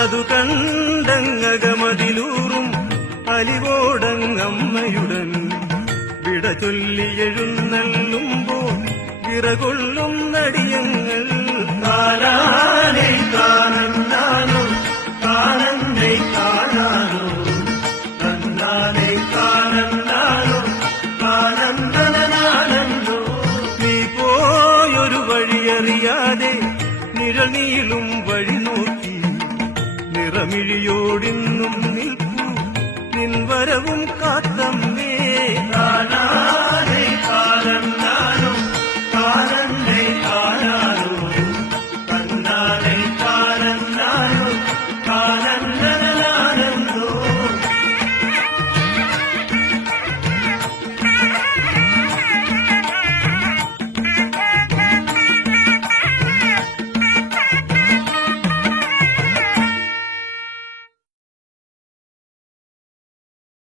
അതു കണ്ടങ്ങകമതിലൂറും അലിവോടങ്ങമ്മയുടൻ വിട ചൊല്ലിയെഴുന്നള്ളുമ്പോൾ വിറകൊള്ളും നടിയങ്ങൾ. കാലാനെ കാണാനോ കാണന്നെ കാണാനോ കണ്ണാനെ കാണാനോ കാണന്നോ. നീ പോയൊരു വഴിയറിയാതെ നിഴൽ നീളും വഴി നോക്കി നിറമിഴിയോടിന്നും നിൽക്കൂ നിൻ വരവും കാത്തമ്മേ.